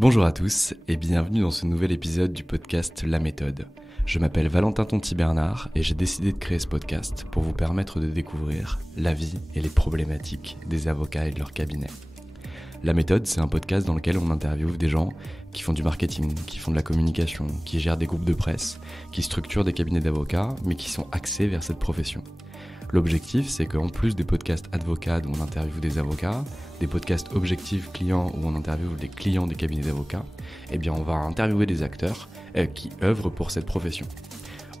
Bonjour à tous et bienvenue dans ce nouvel épisode du podcast La Méthode. Je m'appelle Valentin Tonti-Bernard et j'ai décidé de créer ce podcast pour vous permettre de découvrir la vie et les problématiques des avocats et de leur cabinet. La Méthode, c'est un podcast dans lequel on interviewe des gens qui font du marketing, qui font de la communication, qui gèrent des groupes de presse, qui structurent des cabinets d'avocats, mais qui sont axés vers cette profession. L'objectif, c'est qu'en plus des podcasts Advocad où on interviewe des avocats, des podcasts Objectif Client où on interviewe des clients des cabinets d'avocats, eh bien on va interviewer des acteurs qui œuvrent pour cette profession.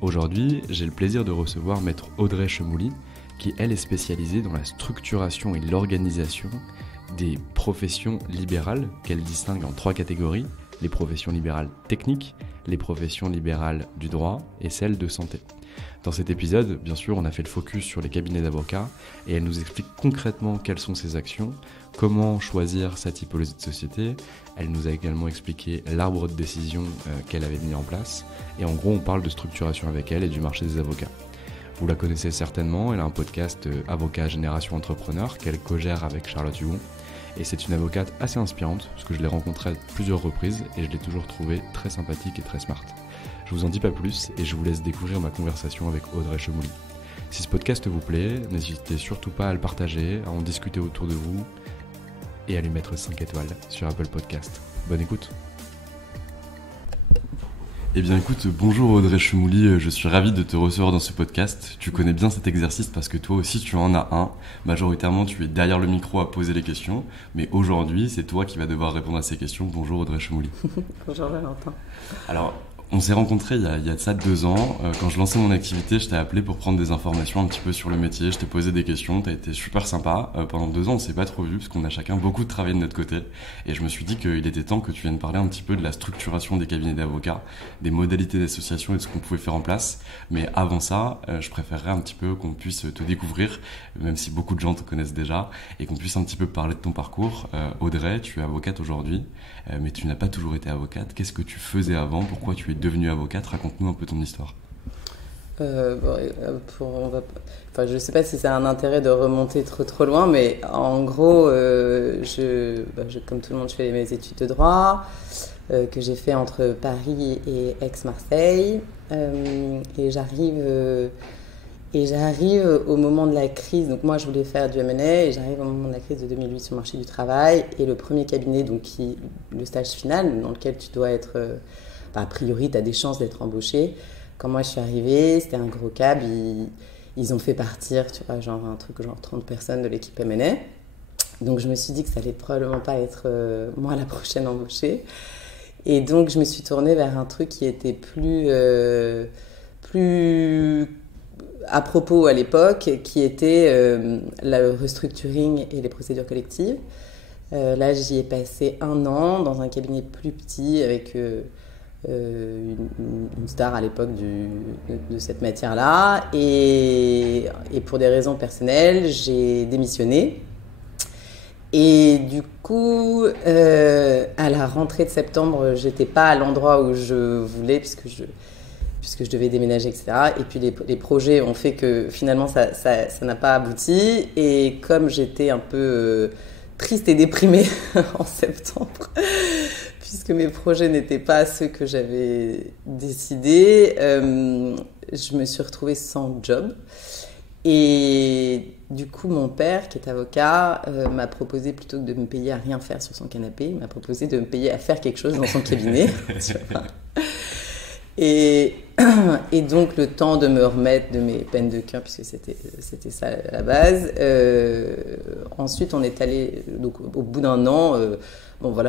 Aujourd'hui, j'ai le plaisir de recevoir maître Audrey Chemouli, qui elle est spécialisée dans la structuration et l'organisation des professions libérales qu'elle distingue en 3 catégories, les professions libérales techniques, les professions libérales du droit et celles de santé. Dans cet épisode, bien sûr, on a fait le focus sur les cabinets d'avocats et elle nous explique concrètement quelles sont ses actions, comment choisir sa typologie de société. Elle nous a également expliqué l'arbre de décision qu'elle avait mis en place et en gros, on parle de structuration avec elle et du marché des avocats. Vous la connaissez certainement, elle a un podcast Avocat Génération Entrepreneur qu'elle co-gère avec Charlotte Hugon. Et c'est une avocate assez inspirante parce que je l'ai rencontrée à plusieurs reprises et je l'ai toujours trouvée très sympathique et très smart. Je vous en dis pas plus et je vous laisse découvrir ma conversation avec Audrey Chemouli. Si ce podcast vous plaît, n'hésitez surtout pas à le partager, à en discuter autour de vous et à lui mettre 5 étoiles sur Apple Podcast. Bonne écoute. Eh bien écoute, bonjour Audrey Chemouli, je suis ravi de te recevoir dans ce podcast. Tu connais bien cet exercice parce que toi aussi tu en as un. Majoritairement tu es derrière le micro à poser les questions, mais aujourd'hui c'est toi qui vas devoir répondre à ces questions. Bonjour Audrey Chemouli. Bonjour Valentin. Alors, on s'est rencontrés il y a de ça 2 ans. Quand je lançais mon activité, je t'ai appelé pour prendre des informations un petit peu sur le métier. Je t'ai posé des questions, t'as été super sympa. Pendant 2 ans, on s'est pas trop vus parce qu'on a chacun beaucoup de travail de notre côté. Et je me suis dit qu'il était temps que tu viennes parler un petit peu de la structuration des cabinets d'avocats, des modalités d'association et de ce qu'on pouvait faire en place. Mais avant ça, je préférerais un petit peu qu'on puisse te découvrir, même si beaucoup de gens te connaissent déjà, et qu'on puisse un petit peu parler de ton parcours. Audrey, tu es avocate aujourd'hui, mais tu n'as pas toujours été avocate. Qu'est-ce que tu faisais avant? Pourquoi tu es devenue avocate? Raconte-nous un peu ton histoire. Je ne sais pas si ça a un intérêt de remonter trop loin, mais en gros, comme tout le monde, je fais mes études de droit que j'ai fait entre Paris et Aix-Marseille. Et j'arrive au moment de la crise. Donc moi, je voulais faire du M&A et j'arrive au moment de la crise de 2008 sur le marché du travail. Et le premier cabinet, donc le stage final, dans lequel tu dois être... a priori, tu as des chances d'être embauché. Quand moi, je suis arrivée, c'était un gros cab. Ils ont fait partir, tu vois, genre 30 personnes de l'équipe M&A. Donc, je me suis dit que ça allait probablement pas être moi la prochaine embauchée. Et donc, je me suis tournée vers un truc qui était plus à propos à l'époque, qui était le restructuring et les procédures collectives. Là, j'y ai passé 1 an dans un cabinet plus petit avec... une star à l'époque de cette matière-là et pour des raisons personnelles j'ai démissionné et du coup à la rentrée de septembre j'étais pas à l'endroit où je voulais puisque je devais déménager, etc. Et puis les projets ont fait que finalement ça n'a pas abouti et comme j'étais un peu triste et déprimée en septembre puisque mes projets n'étaient pas ceux que j'avais décidé, je me suis retrouvée sans job. Et du coup, mon père, qui est avocat, m'a proposé, plutôt que de me payer à rien faire sur son canapé, il m'a proposé de me payer à faire quelque chose dans son cabinet. Et donc, le temps de me remettre de mes peines de cœur, puisque c'était ça à la base. Ensuite, on est allé, donc, au bout d'1 an,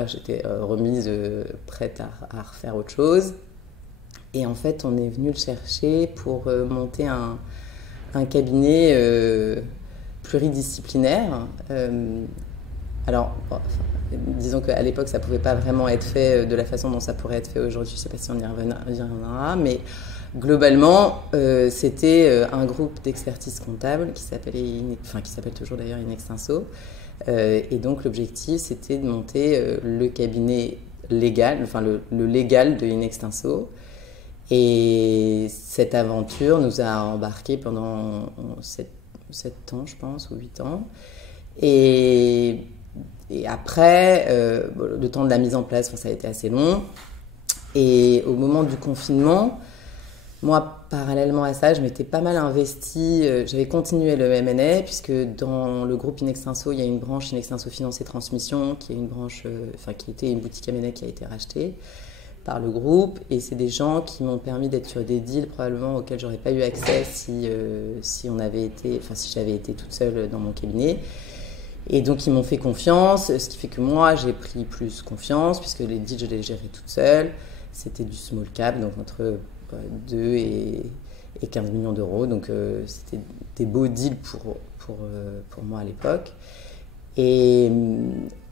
j'étais remise, prête à refaire autre chose. Et en fait, on est venu le chercher pour monter un cabinet pluridisciplinaire. Disons qu'à l'époque, ça ne pouvait pas vraiment être fait de la façon dont ça pourrait être fait aujourd'hui. Je ne sais pas si on y reviendra, mais globalement, c'était un groupe d'expertise comptable qui s'appelle toujours d'ailleurs Inextinso. Et donc, l'objectif, c'était de monter le cabinet légal, le légal de Inextinso. Et cette aventure nous a embarqués pendant 7 ans, je pense, ou 8 ans. Et Et après, le temps de la mise en place, ça a été assez long. Et au moment du confinement, moi, parallèlement à ça, je m'étais pas mal investie. J'avais continué le M&A, puisque dans le groupe Inextinso, il y a une branche Inextinso Finance et Transmission, qui est une branche, qui était une boutique M&A qui a été rachetée par le groupe. Et c'est des gens qui m'ont permis d'être sur des deals probablement auxquels j'aurais pas eu accès si j'avais été toute seule dans mon cabinet. Et donc, ils m'ont fait confiance, ce qui fait que moi, j'ai pris plus confiance, puisque les deals, je les gérais toute seule. C'était du small cap, donc entre 2 et 15 millions d'euros. Donc, c'était des beaux deals pour moi à l'époque. Et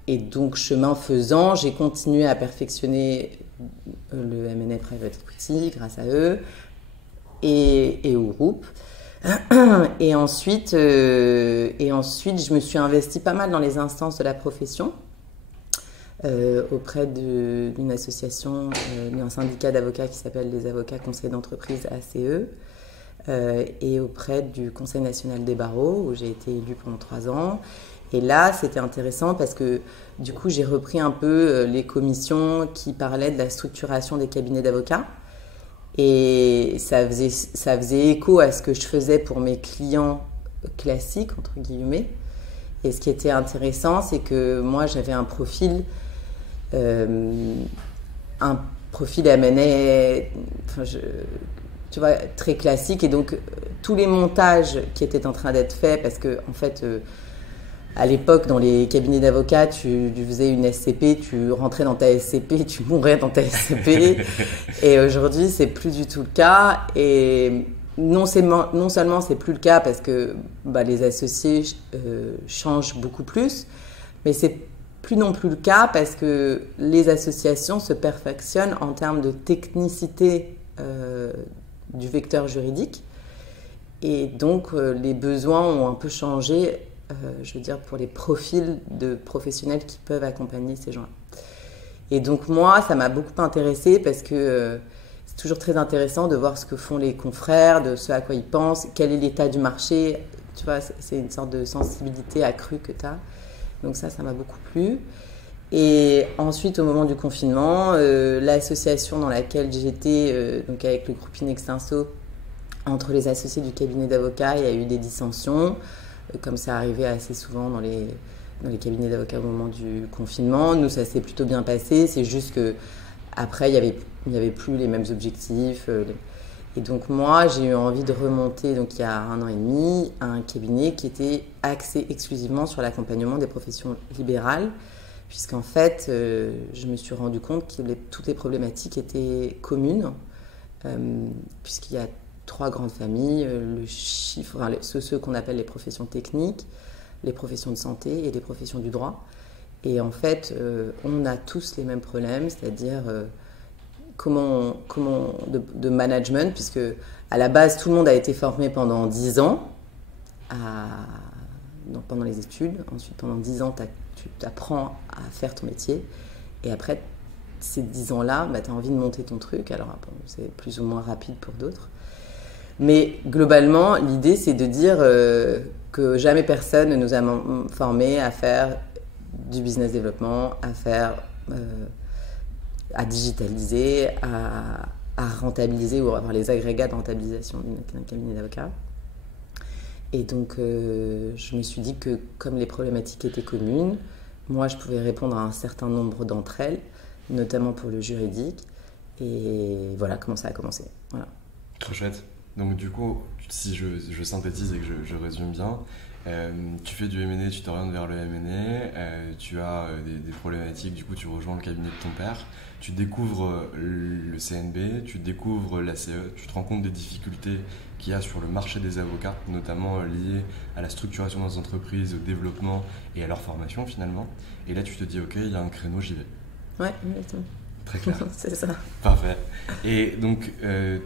donc, chemin faisant, j'ai continué à perfectionner le M&A Private Equity grâce à eux et au groupe. Et ensuite, je me suis investie pas mal dans les instances de la profession, auprès d'une association, d'un syndicat d'avocats qui s'appelle les Avocats Conseils d'entreprise ACE, et auprès du Conseil national des barreaux, où j'ai été élue pendant 3 ans. Et là, c'était intéressant parce que du coup, j'ai repris un peu les commissions qui parlaient de la structuration des cabinets d'avocats. Et ça faisait écho à ce que je faisais pour mes clients classiques, entre guillemets. Et ce qui était intéressant, c'est que moi, j'avais un profil M&A, tu vois, très classique. Et donc, tous les montages qui étaient en train d'être faits, parce que, en fait, à l'époque, dans les cabinets d'avocats, tu faisais une SCP, tu rentrais dans ta SCP, tu mourais dans ta SCP. Et aujourd'hui, c'est plus du tout le cas. Et non seulement c'est plus le cas parce que les associés changent beaucoup plus, mais c'est plus non plus le cas parce que les associations se perfectionnent en termes de technicité du vecteur juridique. Et donc, les besoins ont un peu changé. Je veux dire, pour les profils de professionnels qui peuvent accompagner ces gens-là. Et donc, moi, ça m'a beaucoup intéressée parce que c'est toujours très intéressant de voir ce que font les confrères, de ce à quoi ils pensent, quel est l'état du marché. Tu vois, c'est une sorte de sensibilité accrue que tu as. Donc ça m'a beaucoup plu. Et ensuite, au moment du confinement, l'association dans laquelle j'étais, donc avec le groupe Inextinso, entre les associés du cabinet d'avocats, il y a eu des dissensions. Comme ça arrivait assez souvent dans les cabinets d'avocats au moment du confinement. Nous, ça s'est plutôt bien passé. C'est juste qu'après, il y avait plus les mêmes objectifs. Et donc, moi, j'ai eu envie de remonter, donc, il y a 1 an et demi, à un cabinet qui était axé exclusivement sur l'accompagnement des professions libérales. Puisqu'en fait, je me suis rendu compte que toutes les problématiques étaient communes. Puisqu'il y a 3 grandes familles, ceux qu'on appelle les professions techniques, les professions de santé et les professions du droit. Et en fait, on a tous les mêmes problèmes, c'est-à-dire comment de management, puisque à la base, tout le monde a été formé pendant 10 ans pendant les études. Ensuite, pendant 10 ans, tu apprends à faire ton métier. Et après ces 10 ans-là, tu as envie de monter ton truc. Alors, bon, c'est plus ou moins rapide pour d'autres. Mais globalement, l'idée, c'est de dire que jamais personne ne nous a formés à faire du business développement, à digitaliser, à rentabiliser ou à avoir les agrégats de rentabilisation d'un cabinet d'avocats. Et donc, je me suis dit que comme les problématiques étaient communes, moi, je pouvais répondre à un certain nombre d'entre elles, notamment pour le juridique. Et voilà comment ça a commencé. Voilà. Trop chouette. Donc du coup, si je synthétise et que je résume bien, tu fais du M&A, tu t'orientes vers le M&A, tu as des problématiques, du coup tu rejoins le cabinet de ton père, tu découvres le CNB, tu découvres l'ACE, tu te rends compte des difficultés qu'il y a sur le marché des avocats, notamment liées à la structuration des entreprises, au développement et à leur formation finalement. Et là tu te dis ok, il y a un créneau, j'y vais. Ouais, exactement. Très clair. C'est ça. Parfait. Et donc,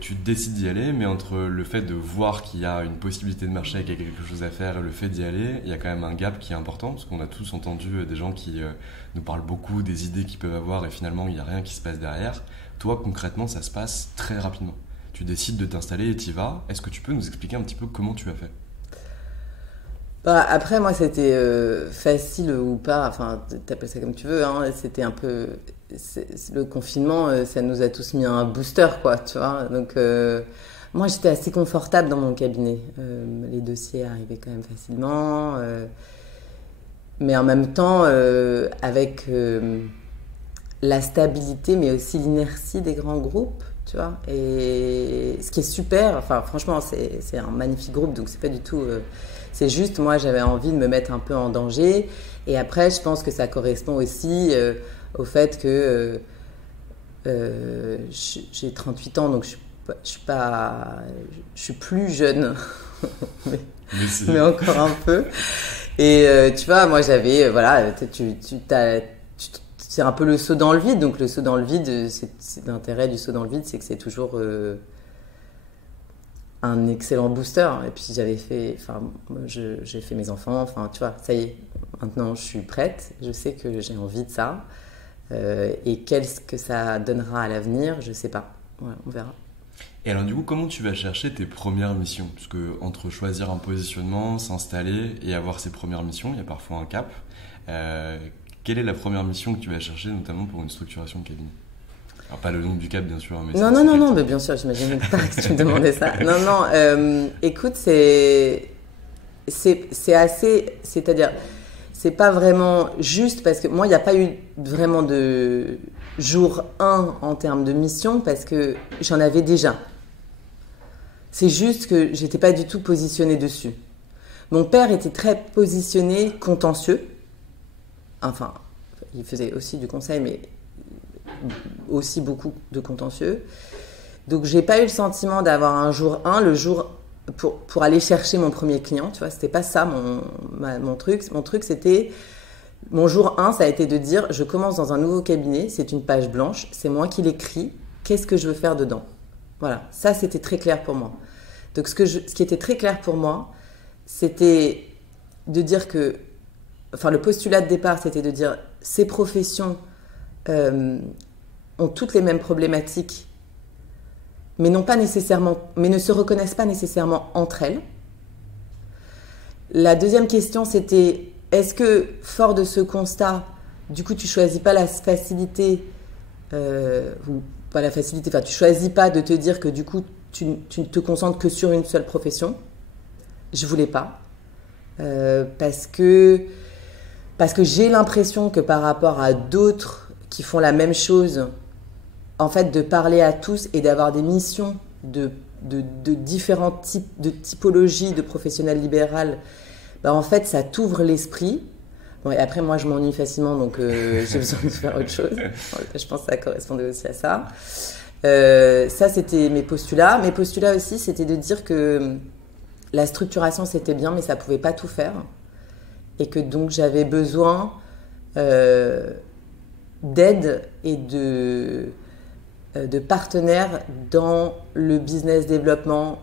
tu décides d'y aller, mais entre le fait de voir qu'il y a une possibilité de marché, qu'il y a quelque chose à faire, et le fait d'y aller, il y a quand même un gap qui est important, parce qu'on a tous entendu des gens qui nous parlent beaucoup des idées qu'ils peuvent avoir, et finalement, il n'y a rien qui se passe derrière. Toi, concrètement, ça se passe très rapidement. Tu décides de t'installer et tu y vas. Est-ce que tu peux nous expliquer un petit peu comment tu as fait ? Après, moi, c'était facile ou pas, enfin, t'appelles ça comme tu veux, hein, c'était un peu... le confinement, ça nous a tous mis un booster, quoi, tu vois. Donc, moi, j'étais assez confortable dans mon cabinet. Les dossiers arrivaient quand même facilement. Mais en même temps, avec la stabilité, mais aussi l'inertie des grands groupes, tu vois. Et ce qui est super, enfin, franchement, c'est un magnifique groupe, donc c'est pas du tout... c'est juste, moi, j'avais envie de me mettre un peu en danger. Et après, je pense que ça correspond aussi au fait que j'ai 38 ans, donc je suis plus jeune, mais, mais encore un peu. Et tu vois, moi, j'avais, voilà, c'est un peu le saut dans le vide. Donc, le saut dans le vide, c'est l'intérêt du saut dans le vide, c'est que c'est toujours un excellent booster. Et puis, j'ai fait mes enfants. Enfin, tu vois, ça y est, maintenant, je suis prête. Je sais que j'ai envie de ça. Et qu'est-ce que ça donnera à l'avenir, je sais pas. Ouais, on verra. Et alors du coup, comment tu vas chercher tes premières missions? Parce que entre choisir un positionnement, s'installer et avoir ses premières missions, il y a parfois un cap. Quelle est la première mission que tu vas chercher, notamment pour une structuration de cabinet? Alors pas le nom du cap, bien sûr. Mais non, mais bien sûr, j'imagine pas que tu me demandais ça. Non, écoute, c'est assez... C'est-à-dire, c'est pas vraiment juste parce que moi, il n'y a pas eu vraiment de jour 1 en termes de mission parce que j'en avais déjà. C'est juste que j'étais pas du tout positionnée dessus. Mon père était très positionné contentieux. Enfin, il faisait aussi du conseil, mais aussi beaucoup de contentieux. Donc, j'ai pas eu le sentiment d'avoir un jour 1, le jour pour aller chercher mon premier client. Tu vois, c'était pas ça mon truc. Mon truc, c'était... Mon jour 1, ça a été de dire, je commence dans un nouveau cabinet, c'est une page blanche, c'est moi qui l'écris, qu'est-ce que je veux faire dedans? Voilà, ça c'était très clair pour moi. Donc ce qui était très clair pour moi, c'était de dire que, enfin le postulat de départ, c'était de dire, ces professions ont toutes les mêmes problématiques, mais ne se reconnaissent pas nécessairement entre elles. La deuxième question, c'était, est-ce que, fort de ce constat, du coup, tu choisis pas la facilité, ou pas la facilité, enfin, tu choisis pas de te dire que du coup, tu ne te concentres que sur une seule profession? Je voulais pas. Parce que j'ai l'impression que par rapport à d'autres qui font la même chose, en fait, de parler à tous et d'avoir des missions de différents types de typologies de professionnels libérales, en fait, ça t'ouvre l'esprit. Bon, et après, moi, je m'ennuie facilement, donc j'ai besoin de faire autre chose. Je pense que ça correspondait aussi à ça. Ça, c'était mes postulats. Mes postulats aussi, c'était de dire que la structuration, c'était bien, mais ça ne pouvait pas tout faire. Et que donc, j'avais besoin d'aide et de partenaires dans le business développement,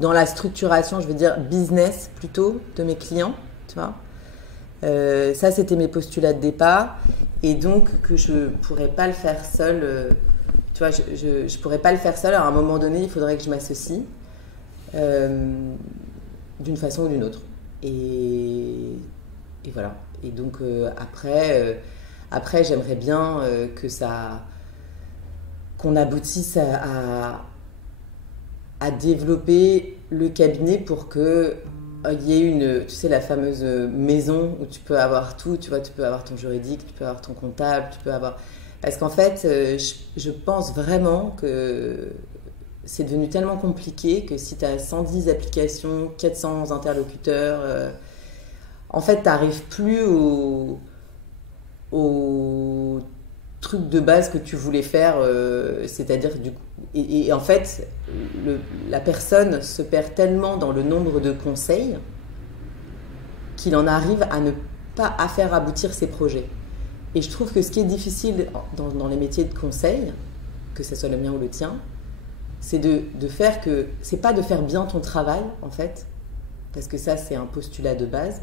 dans la structuration, je veux dire business plutôt, de mes clients, tu vois. Ça, c'était mes postulats de départ. Et donc, que je ne pourrais pas le faire seule. Tu vois, je ne pourrais pas le faire seule. À un moment donné, il faudrait que je m'associe d'une façon ou d'une autre. Et voilà. Et donc, après, j'aimerais bien qu'on aboutisse à développer le cabinet pour que il y ait tu sais, la fameuse maison où tu peux avoir tout, tu vois, tu peux avoir ton juridique, tu peux avoir ton comptable, tu peux avoir... Parce qu'en fait, je pense vraiment que c'est devenu tellement compliqué que si tu as 110 applications, 400 interlocuteurs, en fait, tu n'arrives plus au truc de base que tu voulais faire, c'est-à-dire du coup, et en fait la personne se perd tellement dans le nombre de conseils qu'il en arrive à ne pas faire aboutir ses projets. Et je trouve que ce qui est difficile dans les métiers de conseil, que ce soit le mien ou le tien, c'est de faire que, c'est pas de faire bien ton travail en fait, parce que ça c'est un postulat de base,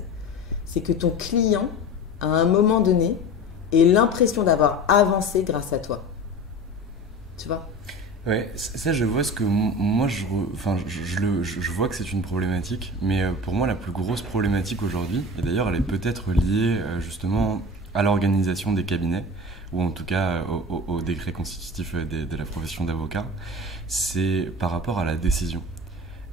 c'est que ton client à un moment donné ait l'impression d'avoir avancé grâce à toi. Tu vois ? Ouais, ça je vois ce que moi je vois que c'est une problématique, mais pour moi la plus grosse problématique aujourd'hui, et d'ailleurs elle est peut-être liée justement à l'organisation des cabinets, ou en tout cas au décret constitutif de la profession d'avocat, c'est par rapport à la décision.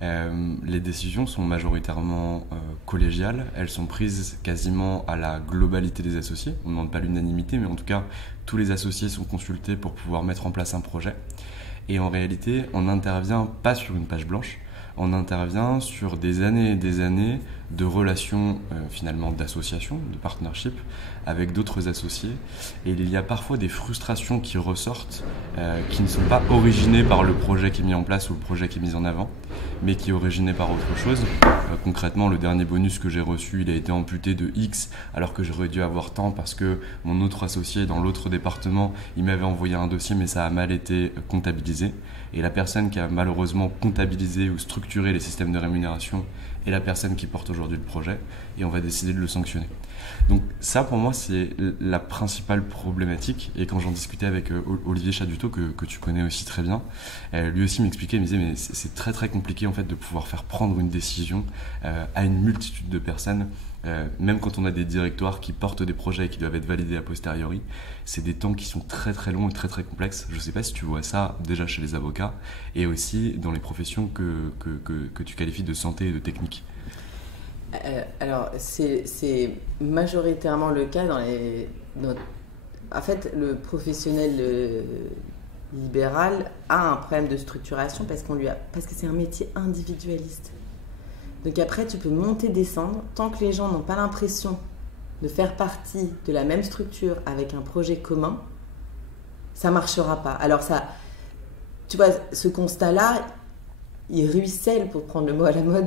Les décisions sont majoritairement collégiales, elles sont prises quasiment à la globalité des associés, on ne demande pas l'unanimité, mais en tout cas tous les associés sont consultés pour pouvoir mettre en place un projet. Et en réalité, on n'intervient pas sur une page blanche, on intervient sur des années et des années de relations finalement d'association, de partnership avec d'autres associés. Et il y a parfois des frustrations qui ressortent, qui ne sont pas originées par le projet qui est mis en place ou le projet qui est mis en avant, mais qui est originé par autre chose. Concrètement, le dernier bonus que j'ai reçu, il a été amputé de X, alors que j'aurais dû avoir tant parce que mon autre associé dans l'autre département, il m'avait envoyé un dossier, mais ça a mal été comptabilisé. Et la personne qui a malheureusement comptabilisé ou structuré les systèmes de rémunération est la personne qui porte aujourd'hui le projet, et on va décider de le sanctionner. Donc ça, pour moi, c'est la principale problématique. Et quand j'en discutais avec Olivier Chaduto, que tu connais aussi très bien, lui aussi m'expliquait, il me disait, mais c'est très très compliqué en fait de pouvoir faire prendre une décision à une multitude de personnes. Même quand on a des directoires qui portent des projets et qui doivent être validés a posteriori, c'est des temps qui sont très très longs et très très complexes. Je ne sais pas si tu vois ça déjà chez les avocats et aussi dans les professions que tu qualifies de santé et de technique. Alors, c'est majoritairement le cas en fait, le professionnel libéral a un problème de structuration parce que c'est un métier individualiste. Donc après, tu peux monter, descendre. Tant que les gens n'ont pas l'impression de faire partie de la même structure avec un projet commun, ça ne marchera pas. Alors ça, tu vois, ce constat-là, il ruisselle, pour prendre le mot à la mode,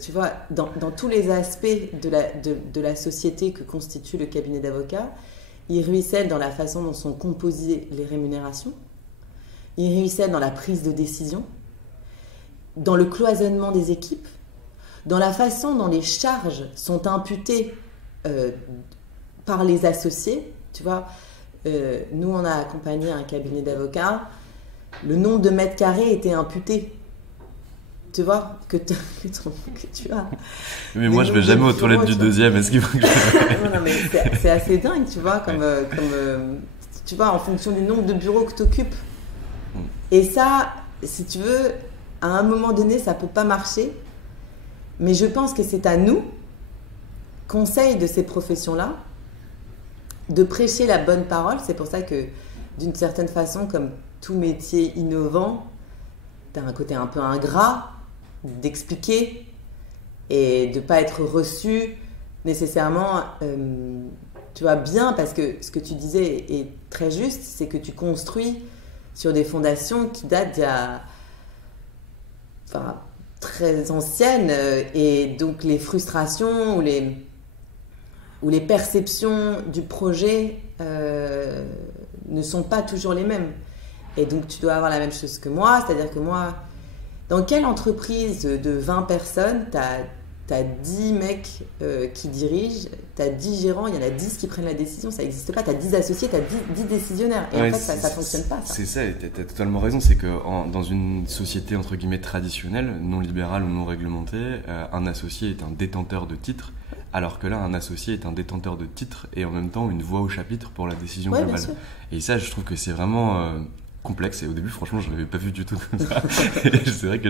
tu vois, dans tous les aspects de la société que constitue le cabinet d'avocats. Il ruisselle dans la façon dont sont composées les rémunérations. Il ruisselle dans la prise de décision, dans le cloisonnement des équipes, dans la façon dont les charges sont imputées par les associés. Tu vois, nous, on a accompagné un cabinet d'avocats. Le nombre de mètres carrés était imputé. Tu vois, que tu as. Mais moi, je vais jamais aux toilettes du deuxième. Est-ce qu'il faut que je... Non, mais c'est assez dingue, tu vois, tu vois, en fonction du nombre de bureaux que tu occupes. Et ça, si tu veux, à un moment donné, ça peut pas marcher. Mais je pense que c'est à nous, conseil de ces professions-là, de prêcher la bonne parole. C'est pour ça que, d'une certaine façon, comme tout métier innovant, tu as un côté un peu ingrat d'expliquer et de ne pas être reçu nécessairement, tu vois, bien, parce que ce que tu disais est très juste, c'est que tu construis sur des fondations qui datent d'il y a, enfin, très anciennes, et donc les frustrations ou les perceptions du projet ne sont pas toujours les mêmes. Et donc, tu dois avoir la même chose que moi, c'est-à-dire que moi, dans quelle entreprise de 20 personnes, tu as 10 mecs qui dirigent, tu as 10 gérants, il y en a 10 qui prennent la décision, ça n'existe pas, tu as 10 associés, tu as 10 décisionnaires. Et en fait, ça ne fonctionne pas. Ça. C'est ça, et tu as totalement raison, c'est que dans une société entre guillemets traditionnelle, non libérale ou non réglementée, un associé est un détenteur de titres, alors que là, un associé est un détenteur de titres et en même temps une voix au chapitre pour la décision globale. Et ça, je trouve que c'est vraiment... complexe, et au début franchement je l'avais pas vu du tout comme ça. C'est vrai que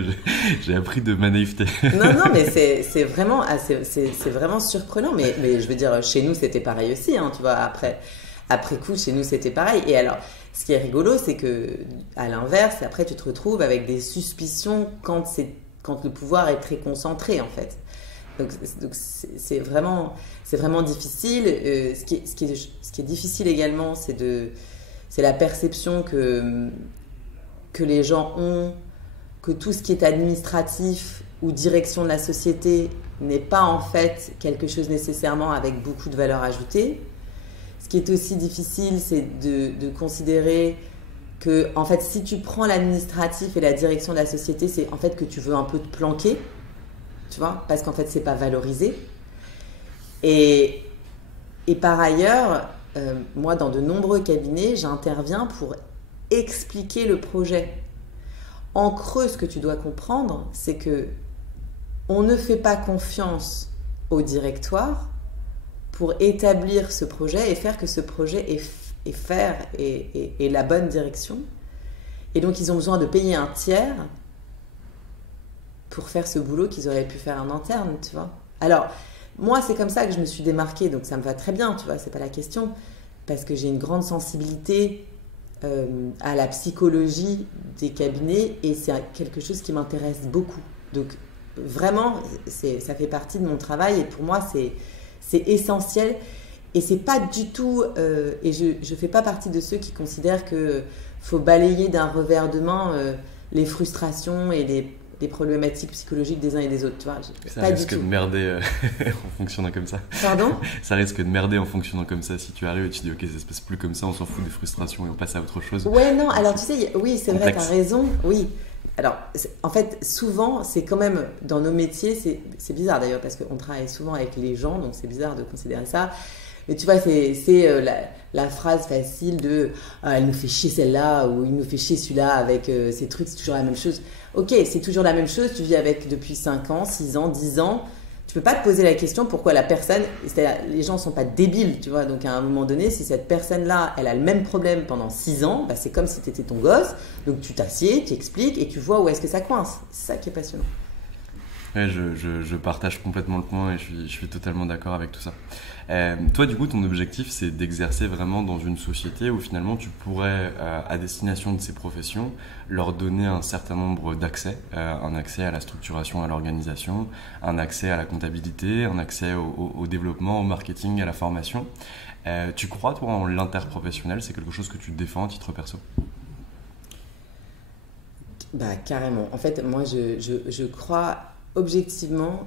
j'ai appris de ma naïveté. Non mais c'est vraiment surprenant, mais je veux dire, chez nous c'était pareil aussi, hein, tu vois, après coup chez nous c'était pareil. Et alors ce qui est rigolo, c'est que à l'inverse, après tu te retrouves avec des suspicions quand le pouvoir est très concentré en fait. Donc c'est vraiment difficile. Ce qui est difficile également, c'est la perception que les gens ont, que tout ce qui est administratif ou direction de la société n'est pas en fait quelque chose nécessairement avec beaucoup de valeur ajoutée. Ce qui est aussi difficile, c'est de considérer que, en fait, si tu prends l'administratif et la direction de la société, c'est en fait que tu veux un peu te planquer, tu vois, parce qu'en fait, c'est pas valorisé. Et par ailleurs... moi, dans de nombreux cabinets, j'interviens pour expliquer le projet. En creux, ce que tu dois comprendre, c'est que on ne fait pas confiance au directoire pour établir ce projet et faire que ce projet ait la bonne direction. Et donc, ils ont besoin de payer un tiers pour faire ce boulot qu'ils auraient pu faire en interne, tu vois. Alors, moi, c'est comme ça que je me suis démarquée, donc ça me va très bien, tu vois, c'est pas la question, parce que j'ai une grande sensibilité à la psychologie des cabinets et c'est quelque chose qui m'intéresse beaucoup. Donc, vraiment, ça fait partie de mon travail et pour moi, c'est essentiel. Et c'est pas du tout, et je fais pas partie de ceux qui considèrent que faut balayer d'un revers de main les frustrations et les problématiques psychologiques des uns et des autres. Tu vois, ça risque de merder en fonctionnant comme ça. Pardon ? Ça risque de merder en fonctionnant comme ça. Si tu arrives et tu dis ok, ça se passe plus comme ça, on s'en fout des frustrations et on passe à autre chose. Ouais, non, alors tu sais, oui, c'est vrai, t'as raison, oui. Alors, en fait, souvent, c'est quand même, dans nos métiers, c'est bizarre d'ailleurs, parce qu'on travaille souvent avec les gens, donc c'est bizarre de considérer ça. Mais tu vois, c'est la phrase facile de elle nous fait chier celle-là ou il nous fait chier celui-là avec ces trucs, c'est toujours la même chose. Ok, c'est toujours la même chose, tu vis avec depuis 5 ans, 6 ans, 10 ans. Tu peux pas te poser la question pourquoi la personne, c'est-à-dire les gens sont pas débiles, tu vois. Donc à un moment donné, si cette personne-là, elle a le même problème pendant 6 ans, bah, c'est comme si tu étais ton gosse. Donc tu t'assieds, tu expliques et tu vois où est-ce que ça coince. C'est ça qui est passionnant. Ouais, je partage complètement le point et je suis totalement d'accord avec tout ça. Toi, du coup, ton objectif, c'est d'exercer vraiment dans une société où finalement tu pourrais, à destination de ces professions, leur donner un certain nombre d'accès, un accès à la structuration, à l'organisation, un accès à la comptabilité, un accès au développement, au marketing, à la formation. Tu crois, toi, en l'interprofessionnel? C'est quelque chose que tu défends à titre perso? Bah, carrément. En fait, moi, je crois objectivement...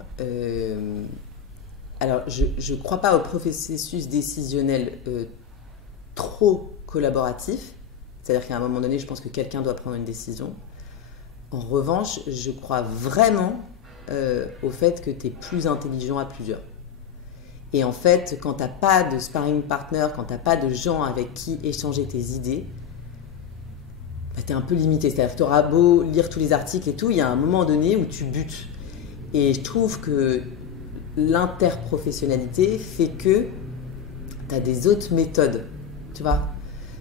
Alors, je ne crois pas au processus décisionnel trop collaboratif. C'est-à-dire qu'à un moment donné, je pense que quelqu'un doit prendre une décision. En revanche, je crois vraiment au fait que tu es plus intelligent à plusieurs. Et en fait, quand tu n'as pas de sparring partner, quand tu n'as pas de gens avec qui échanger tes idées, bah, tu es un peu limité. C'est-à-dire que tu auras beau lire tous les articles et tout, il y a un moment donné où tu butes. Et je trouve que l'interprofessionnalité fait que tu as des autres méthodes, tu vois.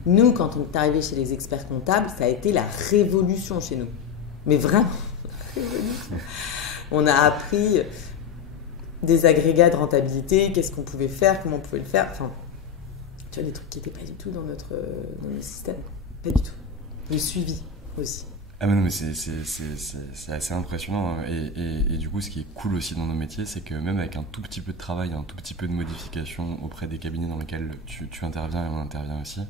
Nous, quand on est arrivé chez les experts comptables, ça a été la révolution chez nous. Mais vraiment, révolution. On a appris des agrégats de rentabilité, qu'est-ce qu'on pouvait faire, comment on pouvait le faire. Enfin, tu vois, des trucs qui n'étaient pas du tout dans notre système. Pas du tout. Le suivi aussi. Ah mais non, mais c'est assez impressionnant hein. Et du coup ce qui est cool aussi dans nos métiers, c'est que même avec un tout petit peu de travail, un tout petit peu de modification auprès des cabinets dans lesquels tu interviens et on intervient aussi,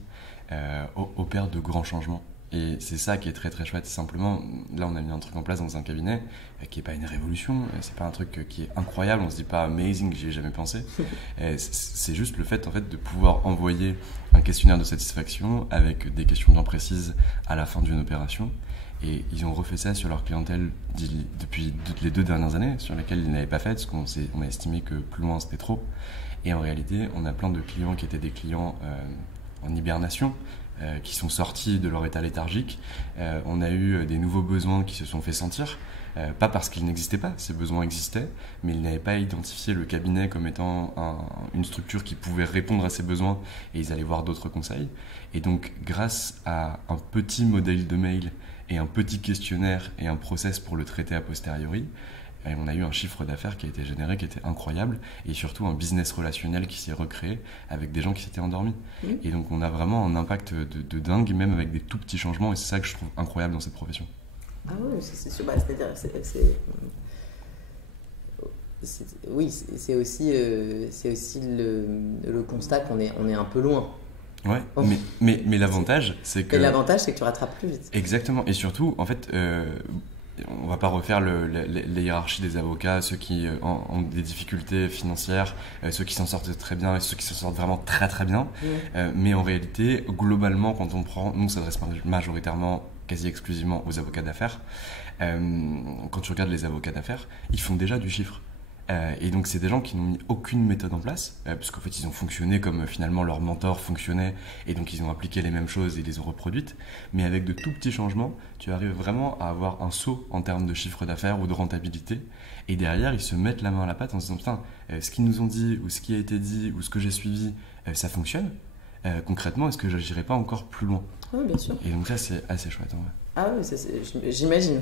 opère de grands changements. Et c'est ça qui est très très chouette. Simplement, là on a mis un truc en place dans un cabinet qui n'est pas une révolution, c'est pas un truc qui est incroyable, on se dit pas amazing, j'y ai jamais pensé. C'est juste le fait en fait de pouvoir envoyer un questionnaire de satisfaction avec des questions bien précises à la fin d'une opération. Et ils ont refait ça sur leur clientèle depuis les 2 dernières années, sur lesquelles ils n'avaient pas fait, parce qu'on a estimé que plus loin c'était trop. Et en réalité, on a plein de clients qui étaient des clients en hibernation, qui sont sortis de leur état léthargique. On a eu des nouveaux besoins qui se sont fait sentir, pas parce qu'ils n'existaient pas, ces besoins existaient, mais ils n'avaient pas identifié le cabinet comme étant une structure qui pouvait répondre à ces besoins, et ils allaient voir d'autres conseils. Et donc, grâce à un petit modèle de mail et un petit questionnaire et un process pour le traiter a posteriori, et on a eu un chiffre d'affaires qui a été généré, qui était incroyable, et surtout un business relationnel qui s'est recréé avec des gens qui s'étaient endormis. Mmh. Et donc on a vraiment un impact de dingue, même avec des tout petits changements, et c'est ça que je trouve incroyable dans cette profession. Ah oui, c'est sûr, bah, c'est-à-dire, oui, c'est aussi le constat qu'on est un peu loin. Ouais, oh. mais l'avantage, c'est que... L'avantage, c'est que tu rattrapes plus vite. Exactement, et surtout, en fait, on va pas refaire les hiérarchies des avocats, ceux qui ont des difficultés financières, ceux qui s'en sortent très bien et ceux qui s'en sortent vraiment très très bien. Mais en réalité, globalement, quand on prend... Nous, on s'adresse majoritairement, quasi exclusivement aux avocats d'affaires. Quand tu regardes les avocats d'affaires, ils font déjà du chiffre. Et donc c'est des gens qui n'ont mis aucune méthode en place, parce qu'en fait ils ont fonctionné comme finalement leur mentor fonctionnait, et donc ils ont appliqué les mêmes choses et les ont reproduites, mais avec de tout petits changements, tu arrives vraiment à avoir un saut en termes de chiffre d'affaires ou de rentabilité, et derrière ils se mettent la main à la pâte en se disant putain, ce qu'ils nous ont dit, ou ce qui a été dit, ou ce que j'ai suivi, ça fonctionne, concrètement est-ce que j'agirais pas encore plus loin? Oui, bien sûr. Et donc ça c'est assez chouette en vrai. Ah oui, j'imagine.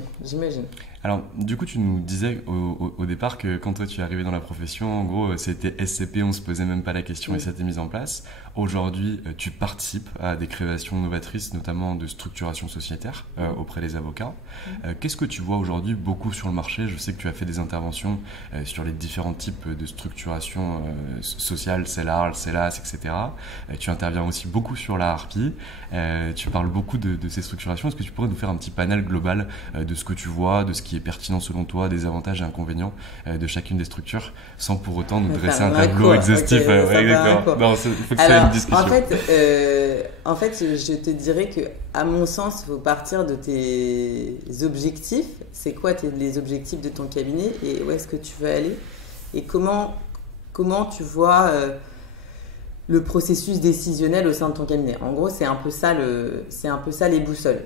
Alors, du coup, tu nous disais au départ que quand toi tu es arrivé dans la profession, en gros, c'était SCP, on se posait même pas la question et ça t'est mis en place. Aujourd'hui, tu participes à des créations novatrices, notamment de structuration sociétaire auprès des avocats. Qu'est-ce que tu vois aujourd'hui beaucoup sur le marché? Je sais que tu as fait des interventions sur les différents types de structuration sociale, CELAR, CELAS, etc. Tu interviens aussi beaucoup sur la harpie. Tu parles beaucoup de ces structurations. Est-ce que tu pourrais nous faire un petit panel global de ce que tu vois, de ce qui est pertinent selon toi, des avantages et inconvénients de chacune des structures, sans pour autant nous dresser un tableau exhaustif? D'accord. Non, il faut que ça ait une discussion. En fait, je te dirais que, à mon sens, il faut partir de tes objectifs. C'est quoi les objectifs de ton cabinet et où est-ce que tu veux aller? Et comment tu vois le processus décisionnel au sein de ton cabinet. En gros, c'est un peu ça les boussoles.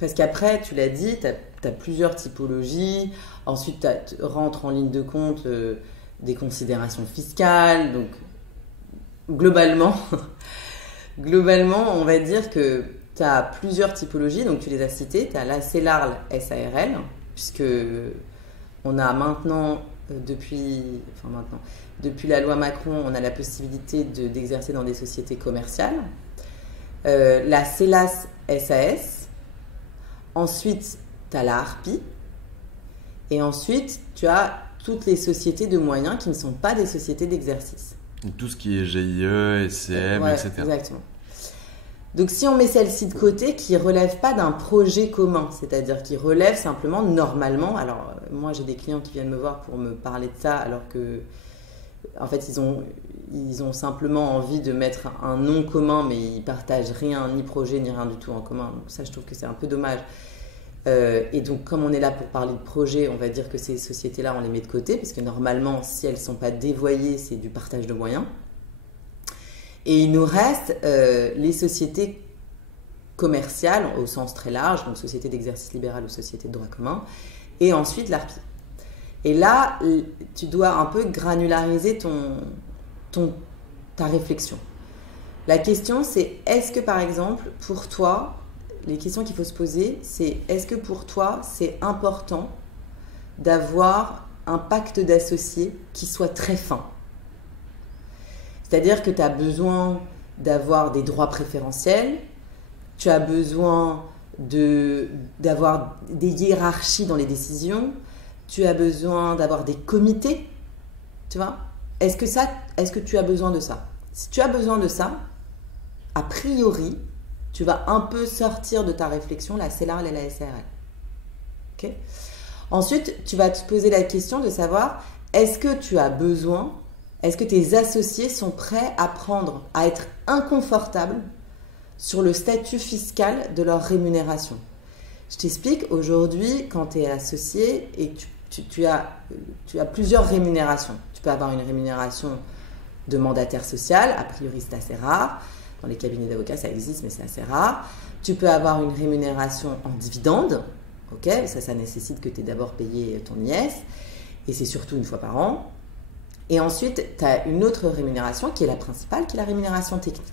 Parce qu'après, tu l'as dit, tu as plusieurs typologies. Ensuite, tu rentres en ligne de compte des considérations fiscales. Donc, globalement, on va dire que tu as plusieurs typologies. Donc, tu les as citées. Tu as la CELARL SARL, puisque on a maintenant, depuis la loi Macron, on a la possibilité d'exercer dans des sociétés commerciales. La CELAS SAS. Ensuite, tu as la harpie. Et ensuite, tu as toutes les sociétés de moyens qui ne sont pas des sociétés d'exercice. Donc, tout ce qui est GIE, SCM, etc. Exactement. Donc, si on met celle-ci de côté, qui ne relève pas d'un projet commun, c'est-à-dire qui relève simplement normalement. Alors, moi, j'ai des clients qui viennent me voir pour me parler de ça, alors que, en fait, ils ont simplement envie de mettre un nom commun, mais ils ne partagent rien, ni projet, ni rien du tout en commun. Donc, ça, je trouve que c'est un peu dommage. Et donc, comme on est là pour parler de projet, on va dire que ces sociétés-là, on les met de côté, parce que normalement, si elles ne sont pas dévoyées, c'est du partage de moyens. Et il nous reste les sociétés commerciales au sens très large, donc société d'exercice libéral ou société de droit commun, et ensuite l'ARPI. Et là, tu dois un peu granulariser ta réflexion. La question, c'est est-ce que par exemple, pour toi, les questions qu'il faut se poser, c'est est-ce que pour toi, c'est important d'avoir un pacte d'associés qui soit très fin? C'est-à-dire que tu as besoin d'avoir des droits préférentiels, tu as besoin d'avoir des hiérarchies dans les décisions, tu as besoin d'avoir des comités, tu vois? Est-ce que tu as besoin de ça? Si tu as besoin de ça, a priori, tu vas un peu sortir de ta réflexion la CELARL et la SARL. Okay? Ensuite, tu vas te poser la question de savoir est-ce que tes associés sont prêts à être inconfortables sur le statut fiscal de leur rémunération? Je t'explique, aujourd'hui, quand tu es associé et tu as plusieurs rémunérations. Tu peux avoir une rémunération de mandataire social, a priori c'est assez rare. Dans les cabinets d'avocats, ça existe, mais c'est assez rare. Tu peux avoir une rémunération en dividende. Okay, ça nécessite que tu aies d'abord payé ton IS. Et c'est surtout une fois par an. Et ensuite, tu as une autre rémunération qui est la principale, qui est la rémunération technique.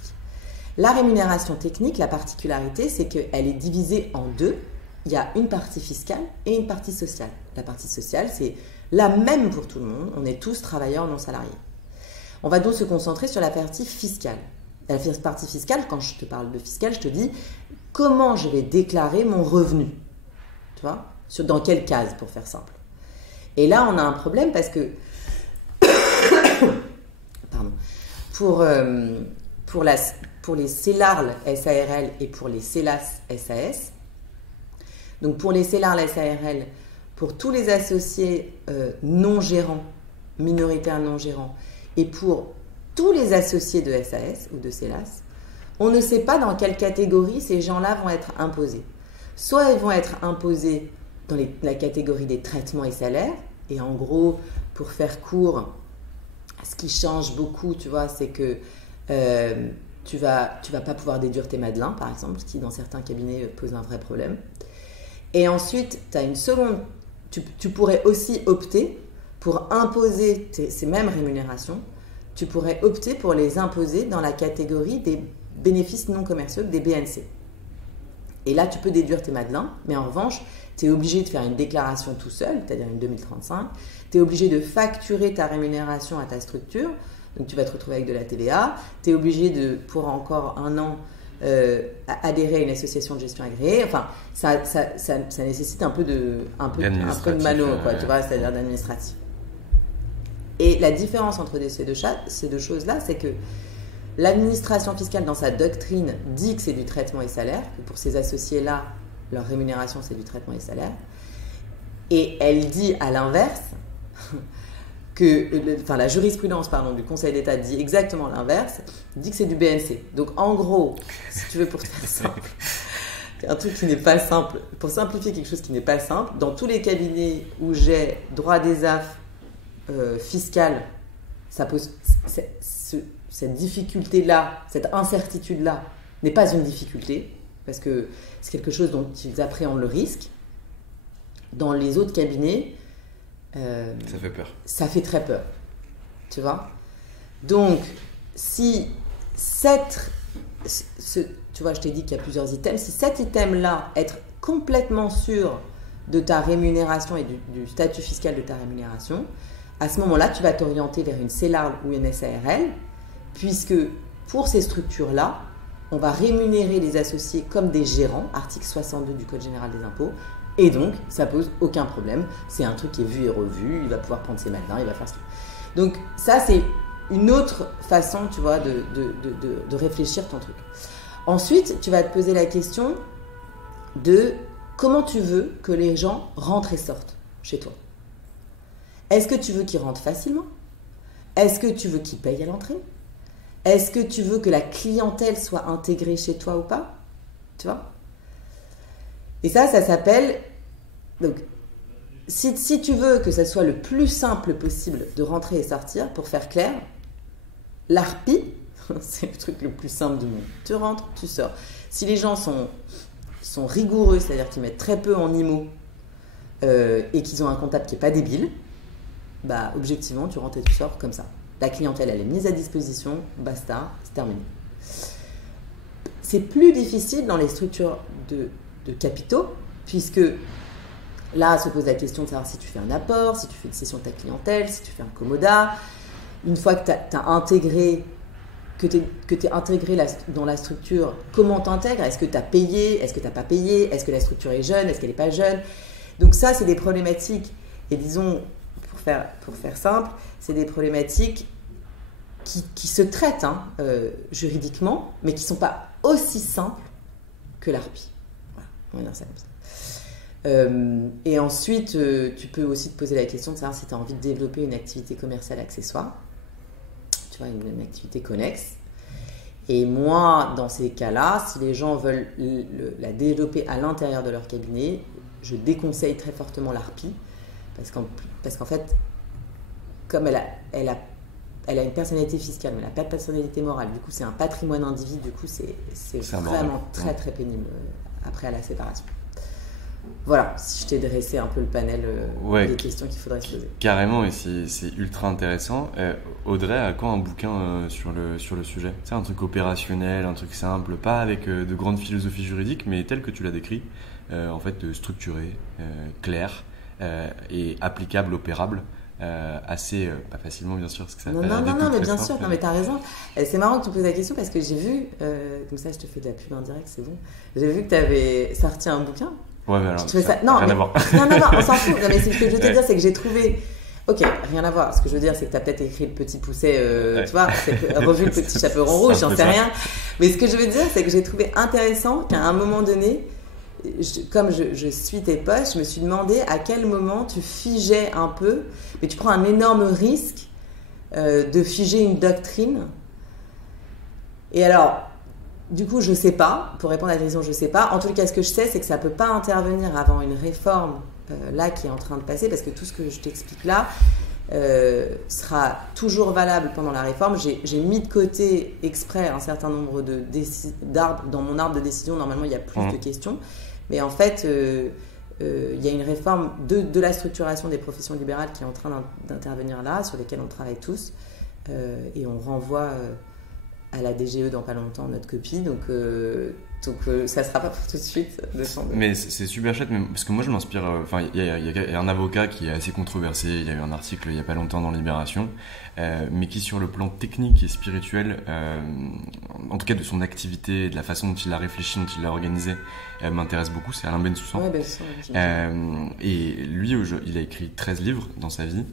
La rémunération technique, la particularité, c'est qu'elle est divisée en deux. Il y a une partie fiscale et une partie sociale. La partie sociale, c'est la même pour tout le monde. On est tous travailleurs non salariés. On va donc se concentrer sur la partie fiscale. La partie fiscale, quand je te parle de fiscal, je te dis comment je vais déclarer mon revenu. Tu vois? Dans quelle case, pour faire simple. Et là, on a un problème parce que pardon, pour les CELARL SARL et pour les CELAS SAS, donc pour les CELARL SARL, pour tous les associés non gérants, minoritaires non gérants, et pour tous les associés de SAS ou de CELAS, on ne sait pas dans quelle catégorie ces gens-là vont être imposés. Soit ils vont être imposés dans la catégorie des traitements et salaires, Et en gros, pour faire court, ce qui change beaucoup, tu vois, c'est que tu vas pas pouvoir déduire tes madelins, par exemple, ce qui dans certains cabinets pose un vrai problème. Et ensuite, tu as une seconde, tu pourrais aussi opter pour imposer ces mêmes rémunérations, tu pourrais opter pour les imposer dans la catégorie des bénéfices non commerciaux, des BNC. Et là, tu peux déduire tes madelins, mais en revanche, tu es obligé de faire une déclaration tout seul, c'est-à-dire une 2035. Tu es obligé de facturer ta rémunération à ta structure, donc tu vas te retrouver avec de la TVA. Tu es obligé de, pour encore un an, adhérer à une association de gestion agréée. Enfin, ça nécessite un peu de mano, quoi, tu vois, c'est-à-dire d'administratif. Et la différence entre ces deux choses-là, c'est que l'administration fiscale, dans sa doctrine, dit que c'est du traitement et salaire, que pour ces associés-là, leur rémunération, c'est du traitement et salaire. Et elle dit à l'inverse, la jurisprudence du Conseil d'État dit exactement l'inverse, dit que c'est du BNC. Donc en gros, si tu veux, pour te faire simple, un truc qui n'est pas simple, pour simplifier quelque chose qui n'est pas simple, dans tous les cabinets où j'ai droit des affres fiscales, ça pose cette difficulté-là, cette incertitude-là n'est pas une difficulté, parce que c'est quelque chose dont ils appréhendent le risque. Dans les autres cabinets, ça fait peur. Ça fait très peur, tu vois. Donc, si tu vois, je t'ai dit qu'il y a plusieurs items, si cet item-là, être complètement sûr de ta rémunération et du statut fiscal de ta rémunération, à ce moment-là, tu vas t'orienter vers une CELARL ou une SARL, puisque pour ces structures-là, on va rémunérer les associés comme des gérants, article 62 du Code général des impôts, et donc ça pose aucun problème. C'est un truc qui est vu et revu, il va pouvoir prendre ses madelins, il va faire ça. Donc ça, c'est une autre façon, tu vois, de réfléchir ton truc. Ensuite, tu vas te poser la question de comment tu veux que les gens rentrent et sortent chez toi. Est-ce que tu veux qu'ils rentrent facilement ? Est-ce que tu veux qu'ils payent à l'entrée ? Est-ce que tu veux que la clientèle soit intégrée chez toi ou pas ? Tu vois ? Et ça s'appelle... Donc, si tu veux que ça soit le plus simple possible de rentrer et sortir, pour faire clair, l'ARPI, c'est le truc le plus simple du monde. Tu rentres, tu sors. Si les gens sont rigoureux, c'est-à-dire qu'ils mettent très peu en IMO et qu'ils ont un comptable qui n'est pas débile, bah, objectivement, tu rentres et tu sors comme ça. La clientèle, elle est mise à disposition, basta, c'est terminé. C'est plus difficile dans les structures de capitaux, puisque là se pose la question de savoir si tu fais un apport, si tu fais une cession de ta clientèle, si tu fais un commodat. Une fois que tu as intégré, que tu es intégré dans la structure, comment t'intègres ? Est-ce que tu as payé ? Est-ce que tu n'as pas payé ? Est-ce que la structure est jeune ? Est-ce qu'elle n'est pas jeune ? Donc ça, c'est des problématiques, et disons, pour faire simple, c'est des problématiques qui se traitent juridiquement, mais qui ne sont pas aussi simples que l'ARPI. Voilà, on va dire ça comme ça. Et ensuite, tu peux aussi te poser la question de savoir si tu as envie de développer une activité commerciale accessoire, tu vois, une activité connexe. Et moi, dans ces cas-là, si les gens veulent la développer à l'intérieur de leur cabinet, je déconseille très fortement l'ARPI, parce qu'en fait, comme elle a une personnalité fiscale, mais elle n'a pas de personnalité morale, du coup c'est un patrimoine individu, du coup c'est vraiment très très pénible après à la séparation. Voilà, si je t'ai dressé un peu le panel des questions qu'il faudrait se poser. Carrément, et c'est ultra intéressant. Audrey, à quand un bouquin sur le sujet ? C'est un truc opérationnel, un truc simple, pas avec de grandes philosophies juridiques, mais tel que tu l'as décrit, en fait structuré, clair et applicable, opérable. Assez pas facilement bien sûr parce que ça non mais bien sûr, non mais t'as raison. C'est marrant que tu me poses la question parce que j'ai vu comme ça je te fais de la pub indirecte, c'est bon, j'ai vu que t'avais sorti un bouquin. Ouais, mais alors ça... non, rien à voir. non on s'en fout. Non mais ce que je veux te dire c'est que j'ai trouvé rien à voir. Ce que je veux dire c'est que t'as peut-être écrit le petit pousset tu vois, revu le petit chaperon rouge, j'en sais rien, mais ce que je veux dire c'est que j'ai trouvé intéressant qu'à un moment donné, comme je suis tes posts, je me suis demandé à quel moment tu figeais un peu, mais tu prends un énorme risque de figer une doctrine. Et alors, du coup, je sais pas, pour répondre à ta question, je sais pas. En tout cas, ce que je sais, c'est que ça peut pas intervenir avant une réforme là qui est en train de passer, parce que tout ce que je t'explique là sera toujours valable pendant la réforme. J'ai mis de côté exprès un certain nombre d'arbres. Dans mon arbre de décision, normalement, il y a plus de questions. Mais en fait, il y a une réforme de la structuration des professions libérales qui est en train d'intervenir là, sur lesquelles on travaille tous. Et on renvoie à la DGE dans pas longtemps notre copie. Donc ça ne sera pas pour tout de suite. Mais c'est super chouette, parce que moi je m'inspire. Il y a un avocat qui est assez controversé. Il y a eu un article il n'y a pas longtemps dans Libération, mais qui sur le plan technique et spirituel, en tout cas de son activité, de la façon dont il a réfléchi, dont il l'a organisé, m'intéresse beaucoup. C'est Alain Bensoussan. Ouais, et lui, il a écrit 13 livres dans sa vie.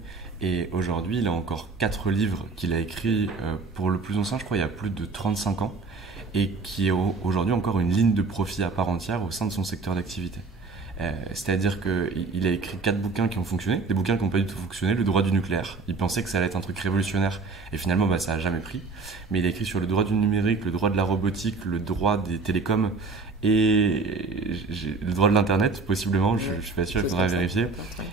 Et aujourd'hui, il a encore 4 livres qu'il a écrits pour le plus ancien, je crois, il y a plus de 35 ans. Et qui est aujourd'hui encore une ligne de profit à part entière au sein de son secteur d'activité. C'est-à-dire qu'il a écrit 4 bouquins qui ont fonctionné, des bouquins qui n'ont pas du tout fonctionné. Le droit du nucléaire, il pensait que ça allait être un truc révolutionnaire, et finalement ça n'a jamais pris. Mais il a écrit sur le droit du numérique, le droit de la robotique, le droit des télécoms, et le droit de l'internet, possiblement, je suis pas sûr, il faudra vérifier.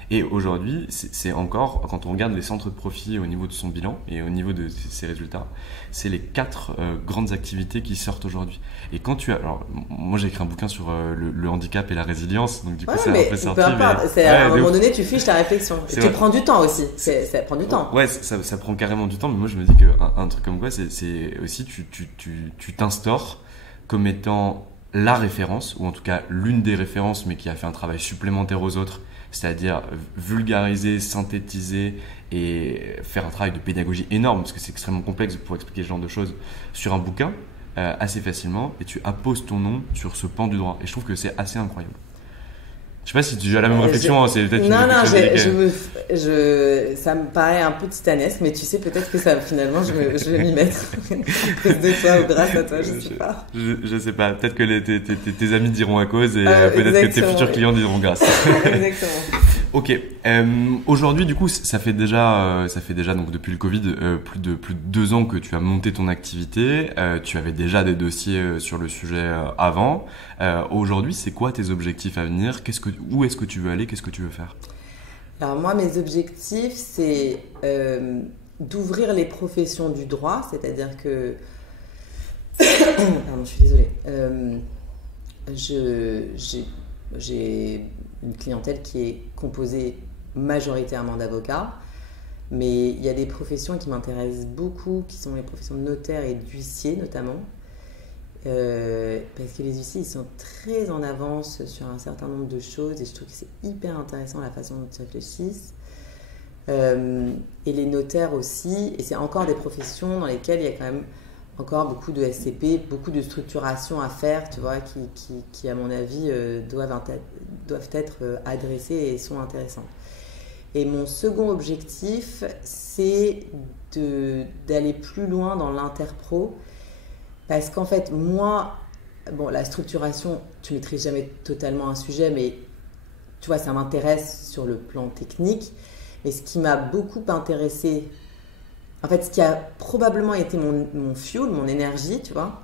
Et aujourd'hui, c'est encore, quand on regarde les centres de profit au niveau de son bilan et au niveau de ses résultats, c'est les 4 grandes activités qui sortent aujourd'hui. Et quand alors, moi j'ai écrit un bouquin sur le handicap et la résilience, donc du coup c'est un peu sorti. À un moment donné, tu fiches ta réflexion. Tu prends du temps aussi. Ça prend du temps. Ouais, ça prend carrément du temps, mais moi je me dis qu'un truc comme quoi, c'est aussi tu t'instaures comme étant la référence, ou en tout cas l'une des références, mais qui a fait un travail supplémentaire aux autres, c'est-à-dire vulgariser, synthétiser et faire un travail de pédagogie énorme, parce que c'est extrêmement complexe pour expliquer ce genre de choses sur un bouquin assez facilement, et tu apposes ton nom sur ce pan du droit. Et je trouve que c'est assez incroyable. Je sais pas si tu as la même réflexion, c'est peut-être une ça me paraît un peu titanesque, mais tu sais, peut-être que ça, finalement, je vais m'y mettre. À cause de toi ou grâce à toi, je sais pas. Je sais pas, peut-être que tes amis diront à cause, et peut-être que tes futurs clients diront grâce. Exactement. Ok. Aujourd'hui, du coup, ça fait déjà donc depuis le Covid plus de 2 ans que tu as monté ton activité. Tu avais déjà des dossiers sur le sujet avant. Aujourd'hui, c'est quoi tes objectifs à venir ? Où est-ce que tu veux aller ? Qu'est-ce que tu veux faire ? Alors moi, mes objectifs, c'est d'ouvrir les professions du droit, c'est-à-dire que pardon, je suis désolée. J'ai une clientèle qui est composée majoritairement d'avocats, mais il y a des professions qui m'intéressent beaucoup, qui sont les professions de notaire et d'huissier notamment, parce que les huissiers, ils sont très en avance sur un certain nombre de choses, et je trouve que c'est hyper intéressant la façon dont ils réfléchissent. Et les notaires aussi, et c'est encore des professions dans lesquelles il y a quand même encore beaucoup de SCP, beaucoup de structuration à faire, tu vois, qui à mon avis doivent être adressées et sont intéressantes. Et mon second objectif, c'est d'aller plus loin dans l'interpro, parce qu'en fait, moi, la structuration, tu maîtrises jamais totalement un sujet, mais tu vois, ça m'intéresse sur le plan technique. Mais ce qui m'a beaucoup intéressé, en fait, ce qui a probablement été mon fuel, mon énergie, tu vois,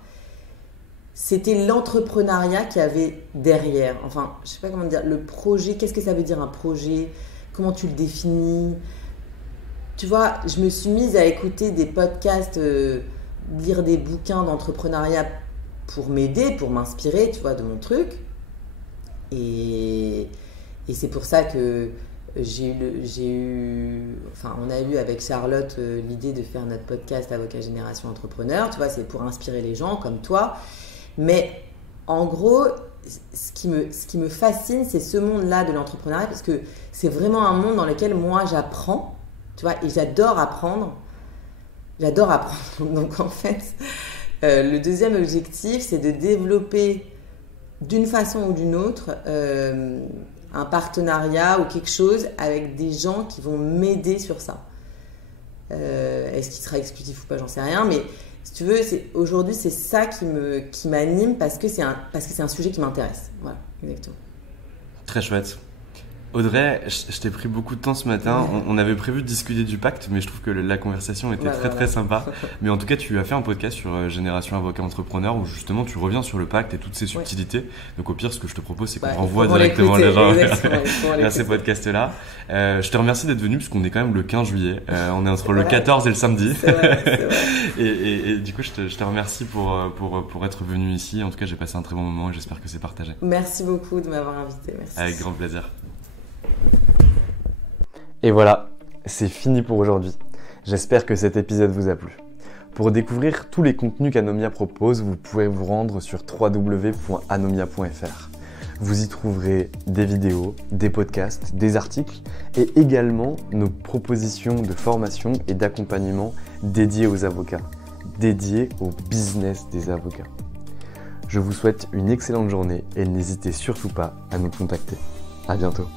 c'était l'entrepreneuriat qu'il y avait derrière. Enfin, je sais pas comment dire, le projet, qu'est-ce que ça veut dire un projet ? Comment tu le définis ? Tu vois, je me suis mise à écouter des podcasts, lire des bouquins d'entrepreneuriat pour m'aider, pour m'inspirer, tu vois, de mon truc. Et c'est pour ça que on a eu avec Charlotte l'idée de faire notre podcast Avocat Génération Entrepreneur, tu vois, c'est pour inspirer les gens comme toi. Mais en gros, ce qui me fascine, c'est ce monde-là de l'entrepreneuriat, parce que c'est vraiment un monde dans lequel moi j'apprends, tu vois, et j'adore apprendre. Donc en fait, le deuxième objectif, c'est de développer d'une façon ou d'une autre un partenariat ou quelque chose avec des gens qui vont m'aider sur ça. Est-ce qu'il sera exclusif ou pas, j'en sais rien, mais si tu veux, aujourd'hui c'est ça qui m'anime, parce que c'est un sujet qui m'intéresse. Voilà, exactement. Très chouette. Audrey, je t'ai pris beaucoup de temps ce matin. On avait prévu de discuter du pacte, mais je trouve que la conversation était très sympa. Mais en tout cas, tu as fait un podcast sur Génération Avocat Entrepreneur où justement tu reviens sur le pacte et toutes ses subtilités. Donc au pire, ce que je te propose, c'est qu'on renvoie directement les gens vers ces podcasts-là. Je te remercie d'être venu parce qu'on est quand même le 15 juillet. On est entre le 14 et le samedi. C'est vrai. et du coup, je te remercie pour être venu ici. En tout cas, j'ai passé un très bon moment et j'espère que c'est partagé. Merci beaucoup de m'avoir invité. Merci. Avec grand plaisir. Et voilà, c'est fini pour aujourd'hui. J'espère que cet épisode vous a plu. Pour découvrir tous les contenus qu'Anomia propose, vous pouvez vous rendre sur www.anomia.fr. Vous y trouverez des vidéos, des podcasts, des articles et également nos propositions de formation et d'accompagnement dédiées aux avocats, dédiées au business des avocats. Je vous souhaite une excellente journée et n'hésitez surtout pas à nous contacter. À bientôt.